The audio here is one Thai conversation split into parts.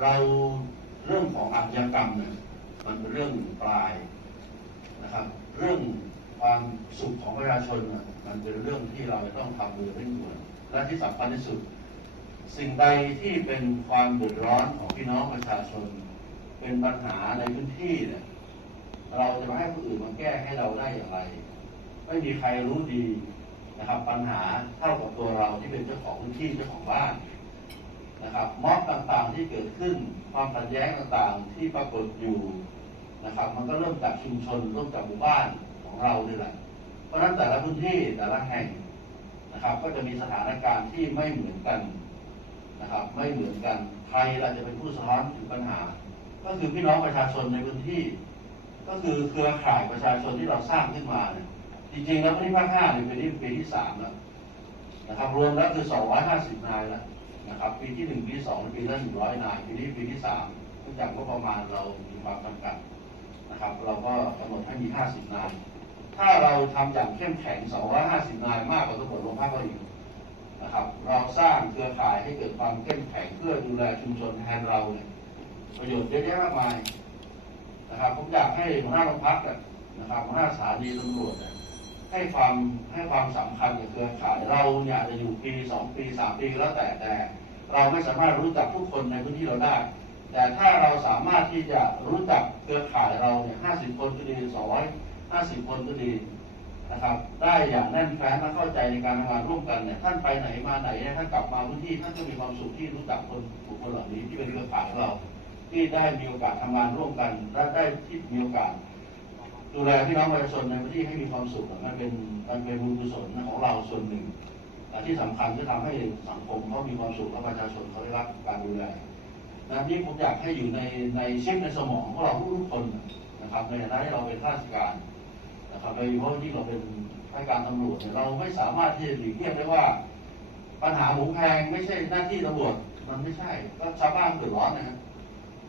เราเรื่องของอาชญากรรมเนี่ยมันเป็นเรื่องปลายนะครับ เรื่องความสุขของประชาชนน่ะมันเป็นเรื่องที่เราต้องทำโดยเร่งด่วนและที่สำคัญที่สุด สิ่งใดที่เป็นความเดือดร้อนของพี่น้องประชาชน เป็นปัญหาในพื้นที่เนี่ยเราจะมาให้ผู้อื่นมาแก้ให้เราได้อย่างไร ไม่มีใครรู้ดีนะครับ ปัญหาเท่ากับตัวเราที่เป็นเจ้าของพื้นที่เจ้าของบ้าน นะครับม็อบต่างๆที่เกิดขึ้น ความขัดแย้งต่างๆที่ปรากฏอยู่นะครับ มันก็เริ่มจากชุมชนเริ่มจากหมู่บ้านของเรานี่แหละ เพราะฉะนั้นแต่ละพื้นที่แต่ละแห่งนะครับ ก็จะมีสถานการณ์ที่ไม่เหมือนกันนะครับ ไม่เหมือนกันใครเราจะเป็นผู้สะท้อนถึงปัญหา ก็คือพี่น้องประชาชนในพื้นที่ ก็คือเครือข่ายประชาชนที่เราสร้างขึ้นมาเนี่ยจริงๆแล้วพื้นที่ภาคห้าเนี่ยเป็นที่ปีที่สามแล้วนะครับ รวมแล้วคือ250นายแล้ว นะครับปีที่หนึ่งปีที่สองปีละ100นายปีนี้ปีที่สามเนื่องจากงบประมาณเรามีความจำกัดนะครับ เราก็กำหนดให้มี50นายถ้าเราทำอย่างเข้มแข็ง250นายมากกว่าตำรวจโรงพักเราอีกนะครับ เราสร้างเครือข่ายให้เกิดความเข้มแข็งเพื่อดูแลชุมชนแทนเราเนี่ยประโยชน์เยอะแยะมากมายนะครับผมอยากให้หัวหน้าโรงพักเนี่ยนะครับหัวหน้าสถานีตำรวจเนี่ย ให้ความให้ความสำคัญกับเครือข่ายเราเนี่ยจะอยู่ปีสองปีสามปีแล้วแต่แต่ เราไม่สามารถรู้จักทุกคนในพื้นที่เราได้ แต่ถ้าเราสามารถที่จะรู้จักเครือข่ายเราเนี่ยห้าสิบคนก็ดีสองร้อยห้าสิบคนก็ดีนะครับได้อย่างแน่นแฟ้นและเข้าใจในการทำงานร่วมกันเนี่ยท่านไปไหนมาไหนเนี่ยท่านกลับมาพื้นที่ท่านก็มีความสุขที่รู้จักคนบุคคลเหล่านี้ที่เป็นเครือข่ายของเรา ที่ได้มีโอกาสทำงานร่วมกันและได้ที่มีโอกาส ดูแลพี่น้องประชาชนในพื้นที่ให้มีความสุขมันเป็นมันเป็นบุญกุศลของเราส่วนหนึ่งแต่ที่สำคัญที่ทำให้สังคมเขามีความสุขและประชาชนเขาได้รับการดูแลนะนี่ผมอยากให้อยู่ในในชิปในสมองของเราทุกคนนะครับในฐานะที่เราเป็นข้าราชการนะครับโดยเฉพาะที่เราเป็นข้าราชการตำรวจเนี่ยเราไม่สามารถที่จะหลีกเลี่ยงได้ว่า ปัญหาหมูแพงไม่ใช่หน้าที่ตำรวจมันไม่ใช่ ก็ชาวบ้านเดือดร้อนนะครับ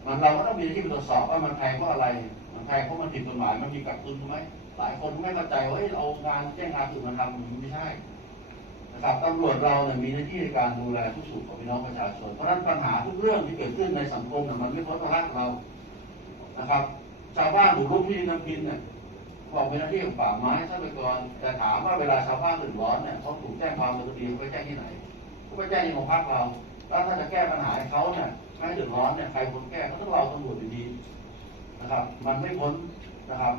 มันเราก็ต้องมีที่ไปตรวจสอบว่ามันแพงเพราะอะไร มันแพงเพรามันผิดกฎหมายมันมีกักตุนไหมหลายคนไม่เข้าใจว่าเอางานแจ้งงานอื่นมาทำมันไม่ใช่นะครับตำรวจเราเนี่ยมีหน้าที่ในการดูแลทุกสุขของพี่น้องประชาชน เพราะฉะนั้นปัญหาทุกเรื่องที่เกิดขึ้นในสังคมเนี่ยมันไม่พ้นภาระเรานะครับ ชาวบ้านบุกรุกที่ดินทำกินเนี่ยบอกเป็นหน้าที่ของป่าไม้ทรัพยากรแต่ถามว่าเวลาชาวบ้านเดือดร้อนเนี่ยเขาถูกแจ้งความดำเนินคดีเขาไปแจ้งที่ไหนเขาไปแจ้งที่โรงพักเรา แล้วถ้าจะแก้ปัญหาให้เขาเนี่ยไม่ให้เดือดร้อนเนี่ยใครคนแก้เขาต้องเราตำรวจอ นะครับ มันไม่พ้นนะครับ